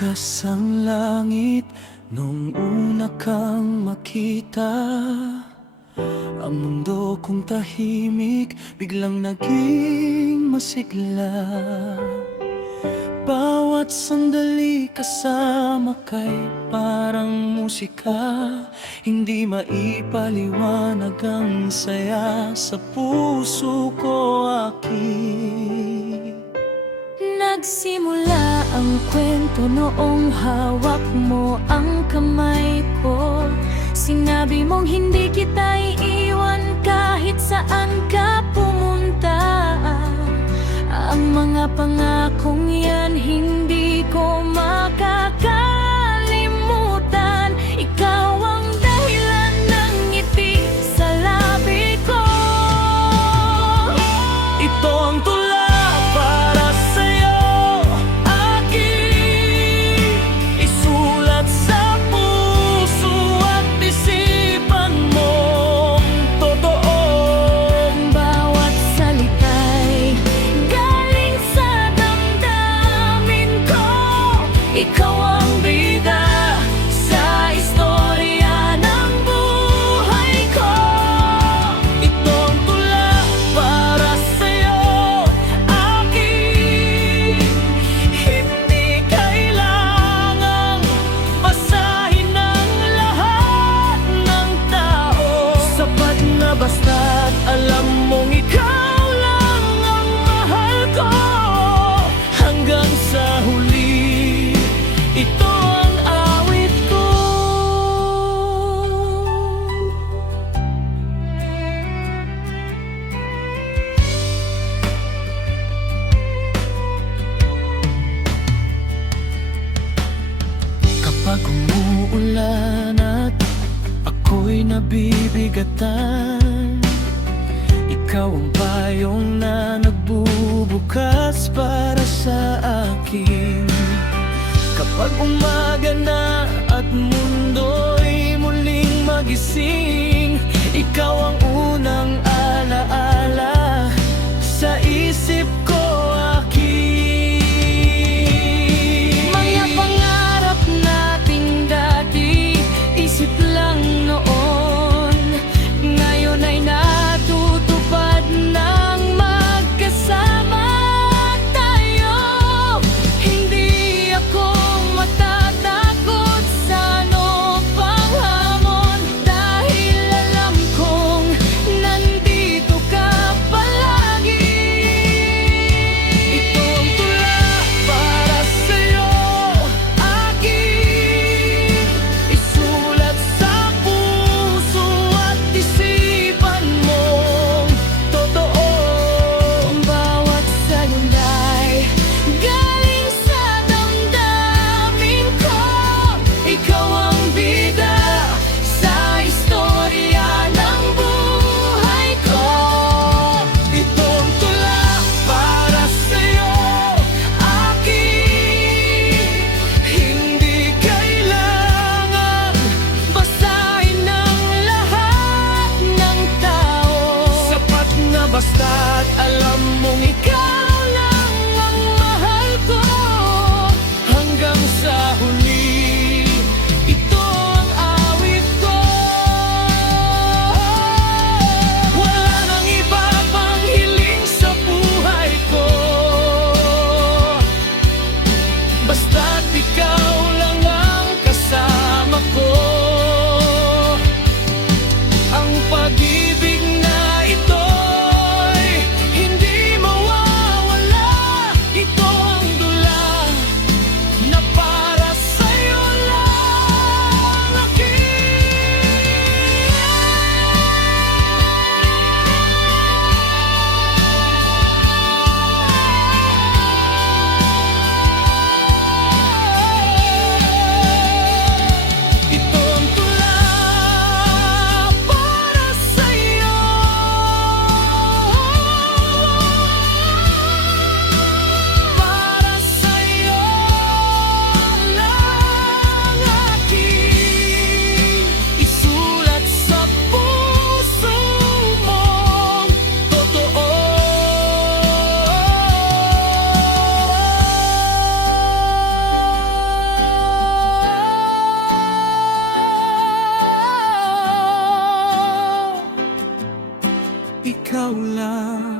Bukas ang langit nung una kang makita. Ang mundo kong tahimik biglang naging masigla. Bawat sandali kasama kay parang musika. Hindi maipaliwanag ang saya sa puso ko aking. Nagsimula ang kwento noong hawak mo ang kamay ko. Sinabi mong hindi kita iiwan kahit saan ka pumunta. Ang mga pangakong yan hindi ko makakalimutan. Ikaw ang dahilan ng ngiti sa labi ko. Ito ang tula para sa'yo, aking isulat sa puso at isipan mong totoo. Bawat salita'y galing sa damdamin ko. Ikaw ang bida sa istorya ng buhay ko. Ito ang tula para sa'yo, aking hindi kailangang basahin ng lahat ng tao. Sapat na basta't alam mong ikaw lang ang mahal ko. Hanggang sa huli, ito ang awit ko. Kapag umuulan at ako'y nabibigatan, ikaw ang payong na nagbubukas para sa akin. Kapag umaga na at mundo'y muling magising, ikaw ang unang alaala sa isip ko aking. Mga pangarap nating dati, isip lang noon. Ngayon ay natutupad ng magkasama tayo. Hindi ako matatakot sa ano pang hamon, dahil alam kong nandito ikaw lang.